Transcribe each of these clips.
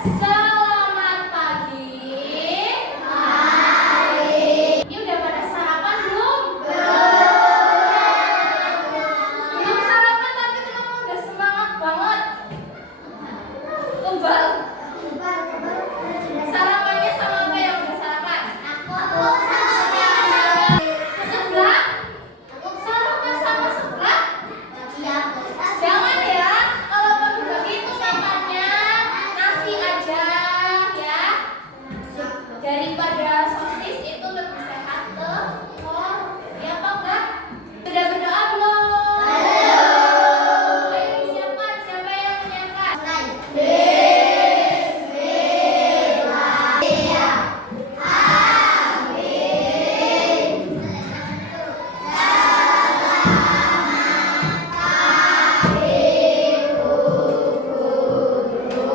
Selamat pagi. Pagi. Ini udah pada sarapan belum? Belum sarapan tapi teman-teman udah semangat banget. Tumbal. Sarapannya sama apa yang udah sarapan? Sebelah? Sarapan sama sebelah? Jangan ya, kalau pagi-pagi itu makannya nasi aja ya. Daripada sosis itu lebih sehat telur. Ya apa enggak? Sudah berdoa belum? Ayo siapa yang menyiapkan?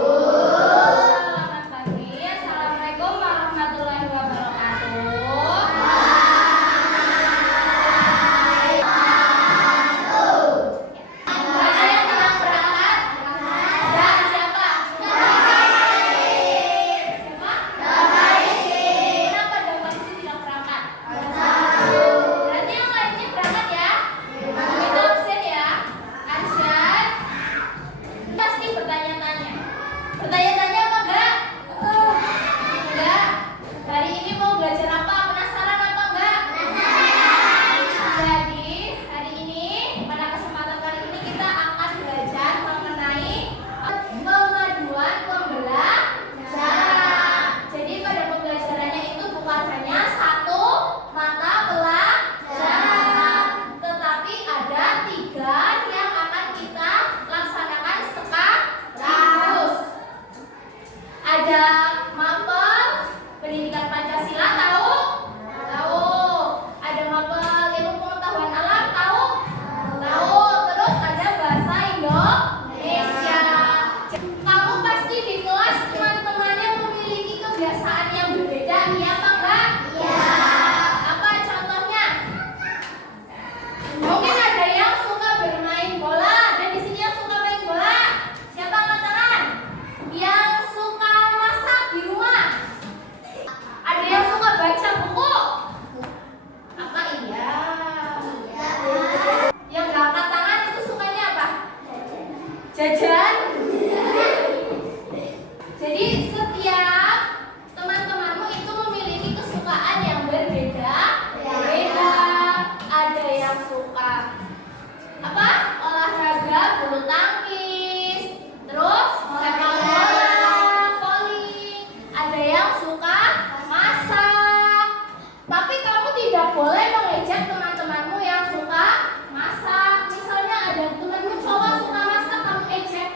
Selamat pagi. Assalamualaikum warahmatullahi wabarakatuh. Ada yang sedang berangkat? Ada siapa? Siapa? Kenapa Damai tidak berangkat? Berarti yang lainnya berangkat ya? Kita absen ya? Absen. Pasti bertanya-tanya. Bertanya-tanya apa enggak? Enggak. Hari ini mau belajar apa? Penasaran apa enggak? Jadi, hari ini pada kesempatan kali ini kita akan belajar mengenai pemaduan pembelajaran. Jadi pada pembelajarannya itu bukan hanya satu mata pelajaran, tetapi ada 3 yang akan kita laksanakan sekaligus. Ada mapel pendidikan Pancasila, tahu? Tahu. Ada mapel ilmu pengetahuan alam, tahu? Tahu. Terus ada bahasa Indonesia. Kamu pasti di kelas teman-temannya memiliki kebiasaan yang berbeda, iya apa enggak? Iya. Apa contohnya? Mungkin ada yang suka bermain bola, dan di sini yang suka main bola. Siapa angkat tangan? Yang suka masak di rumah. Ada yang suka baca buku. Apa iya? Yang nggak angkat tangan itu sukanya apa? Jajan. Jadi setiap teman-temanmu itu memiliki kesukaan yang berbeda-beda. Ada yang suka apa? Olahraga bulu tangkis, terus sepak bola, volley. Ada yang suka masak. Tapi kamu tidak boleh mengejek teman-temanmu yang suka masak. Misalnya ada temanmu cowok suka masak, kamu ejek.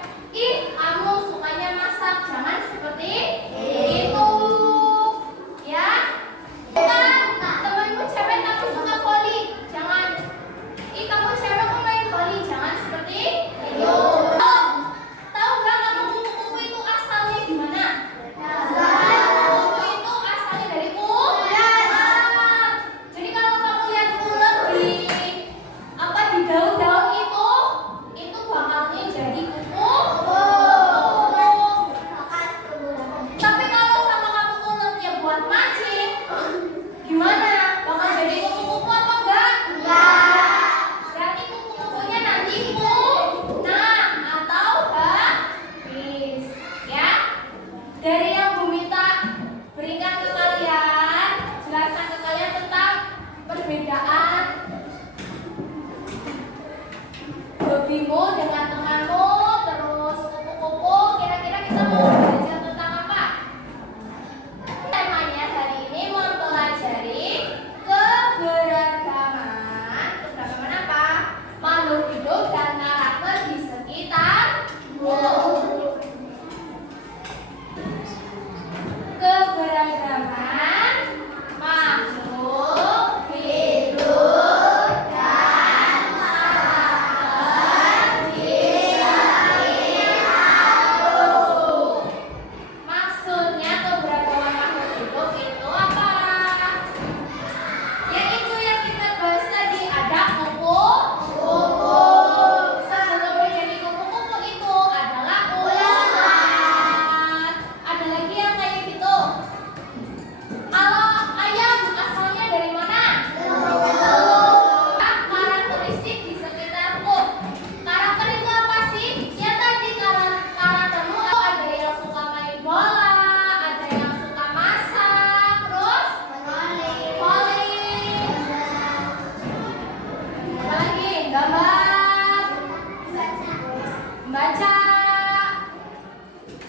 membaca.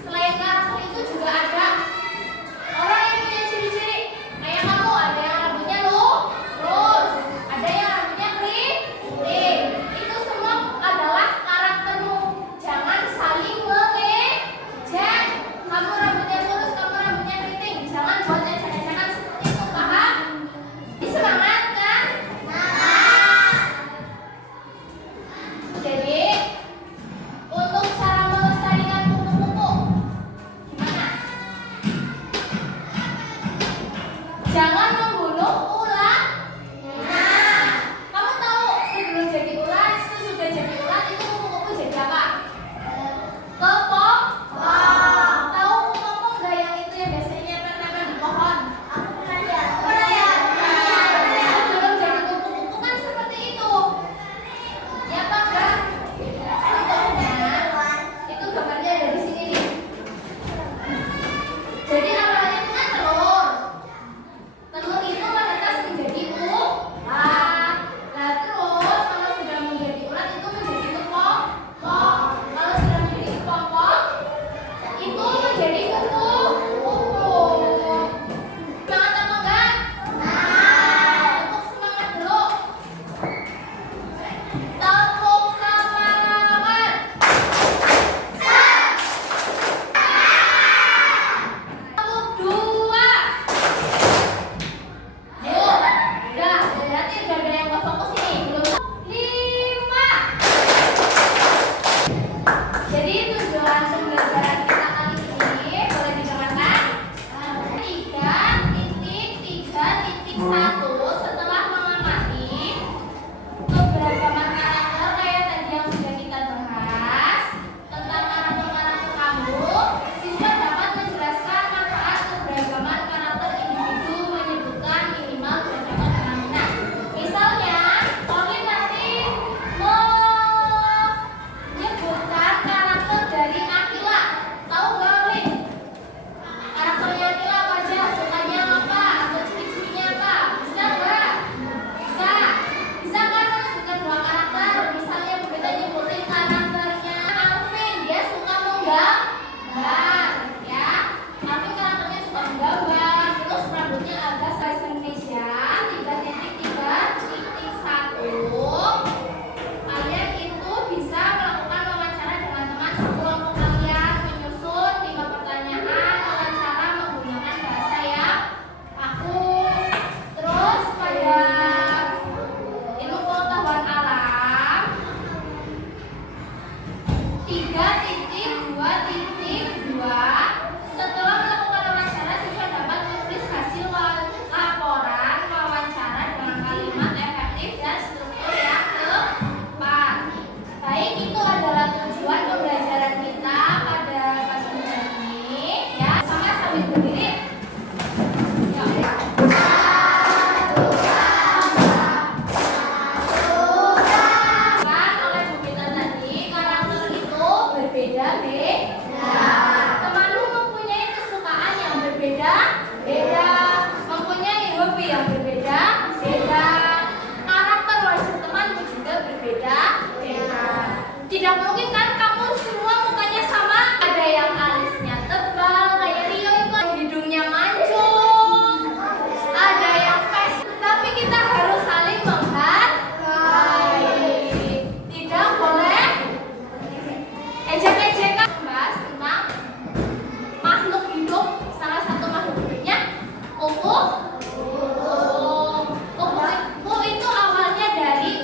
Selain karakter itu juga ada orang yang punya ciri-ciri. Kayak kamu, ada yang rambutnya lurus, ada yang rambutnya keriting. Itu semua adalah karaktermu. Jangan saling mengejek. Kamu rambutnya lurus, kamu rambutnya keriting. Jangan buat ejek-ejekan seperti itu, paham? Ini semangat kan? Jadi untuk cara melestarikan kupu-kupu gimana? Jangan membunuh ulat. Nah, kamu tahu sebelum jadi ulat, sesudah jadi ulat itu kupu-kupu jadi apa? Kepompong. Tahu kepompong nggak yang itu yang biasanya nempel di pohon? Pernah ya? Sebelum jadi kupu-kupu kan seperti itu. Ya apa enggak? Itu gambarnya ada di sini nih. Jadi awalnya itu kan telur. Telur itu menetas menjadi ulat. Nah terus kalau sudah menjadi ulat itu menjadi kepompong. Kalau sudah menjadi kepompong itu menjadi kupu-kupu. Semangat apa enggak? Tepuk semangat dulu. Tepuk semangat. Tepuk dua. Yuk, udah, berarti udah ada yang nggak fokus ini. Belum. 5. Jadi tujuan pembelajaran kita kali ini boleh didengarkan? 3.3.1 setelah mengamati keberagaman karakter kayak tadi yang sudah kita bahas tentang karakter-karakter kamu, siswa dapat menjelaskan manfaat keberagaman karakter individu menyebutkan minimal 2 contoh fenomena. Misalnya, Pauline nanti menyebutkan karakter dari Akila. Tahu nggak, Pauline? Karakternya Akila apa aja? Sukanya apa? Atau ciri-cirinya apa? Bisa nggak? Bisa. Bisa kan menunjukkan 2 karakter? Misalnya kita nyebutin karakternya Alvin, dia suka menggambar, ya. Alvin karakternya suka menggambar, terus rambutnya agak bahasa Indonesia 3.3.1. Kalian itu bisa melakukan wawancara dengan teman sekelompok kalian, menyusun 5 pertanyaan wawancara menggunakan bahasa yang kaku. Terus pada ilmu pengetahuan alam 3.2.2 setelah melakukan wawancara siswa dapat menulis hasil laporan wawancara dengan kalimat efektif dan struktur yang tepat. Baik, itu adalah tujuan pembelajaran kita pada pagi ini, ya. Sama sambil berdiri. Ya. Kan oleh Bu Mita tadi, karakter itu berbeda-beda. Temanmu mempunyai kesukaan yang berbeda-beda, mempunyai hobi yang berbeda-beda. Karakter wajah temanmu juga berbeda-beda. Tidak mungkin kan kamu semua mukanya sama. Ada yang alisnya tebal kayak Rio itu, hidungnya mancung. Ada yang pes, tapi kita harus saling menghargai. Tidak boleh ejek-ejekan. Bahas tentang makhluk hidup. Salah satu makhluk hidupnya kupu-kupu. Kupu-kupu itu awalnya dari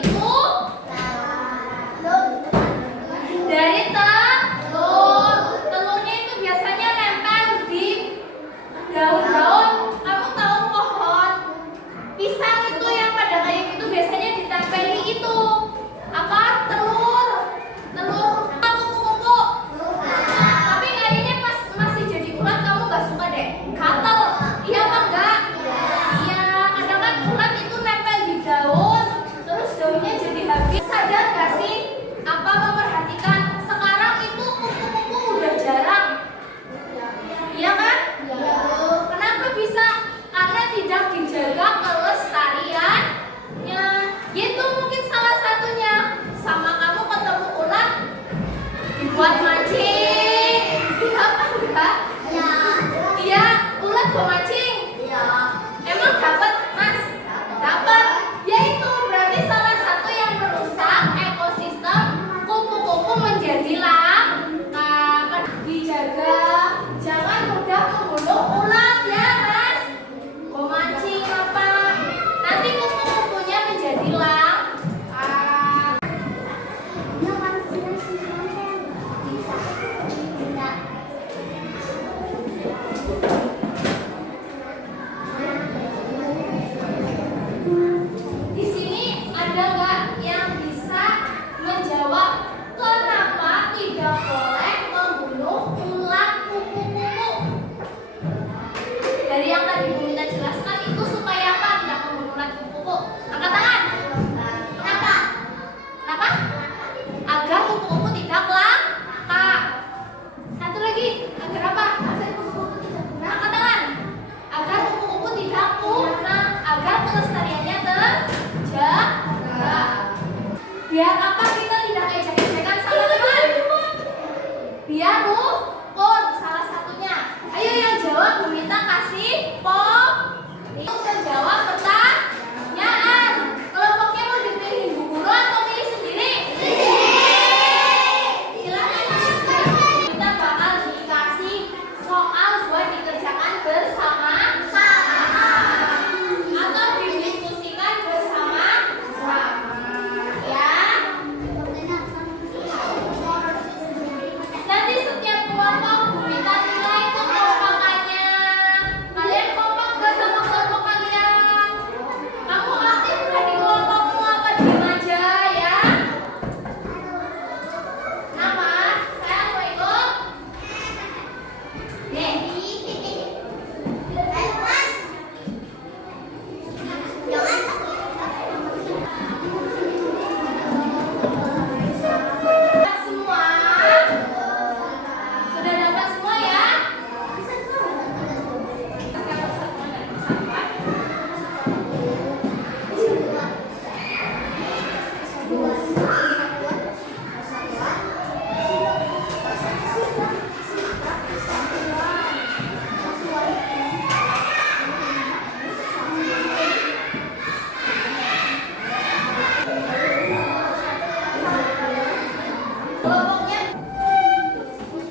Kelompoknya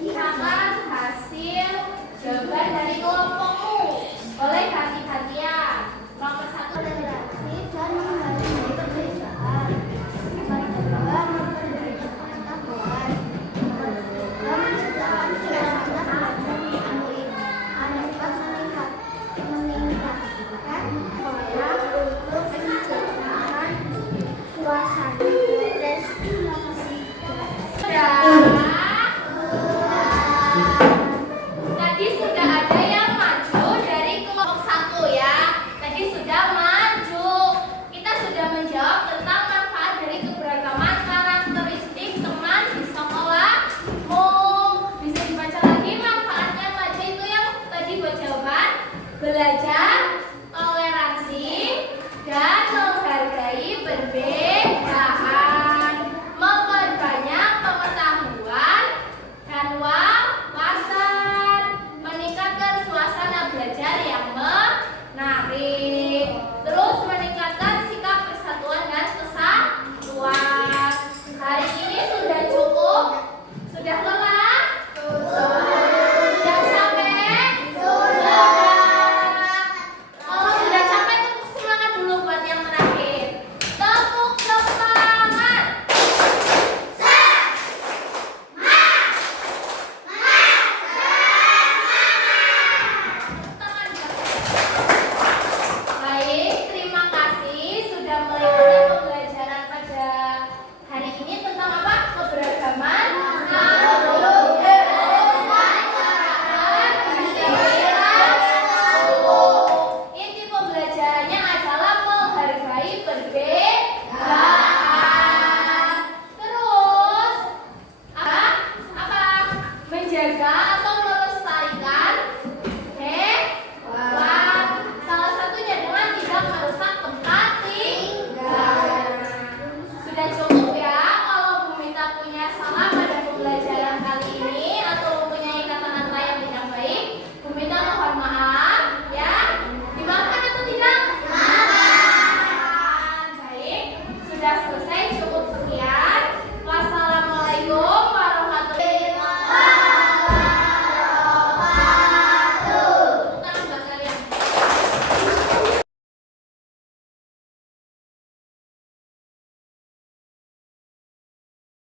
lihatlah hasil jawaban dari kelompokmu. Boleh hati-hatian. Nomor 1 Toleransi dan menghargai perbedaan. Nomor 2, memperbaiki pengetahuan. Nomor 3, menciptakan suasana belajar yang aman. Nomor 4, meningkatkan orang untuk menciptakan suasana prestasi. Tadi sudah ada yang maju dari kelompok 1 ya. Tadi sudah maju. Kita sudah menjawab tentang manfaat dari keberagaman karakteristik teman di sekolahmu. Bisa dibaca lagi manfaatnya maju itu yang tadi buat jawaban. Belajar, toleransi, dan menghargai perbedaan. Memperbanyak pengetahuan dan wawasan. Meningkatkan suasana belajar yang menarik. Terus meningkatkan sikap persatuan dan kesatuan. Hari ini sudah cukup? Sudah lelah? Sudah capek? Sudah. Kalau sudah capek, tepuk semangat dulu buat yang terakhir. Tepuk semangat. Tangan. Baik, terima kasih sudah melihat pembelajaran pada hari ini tentang apa? Keberagaman. Inti pembelajarannya adalah menghargai perbedaan. Terus apa? Menjaga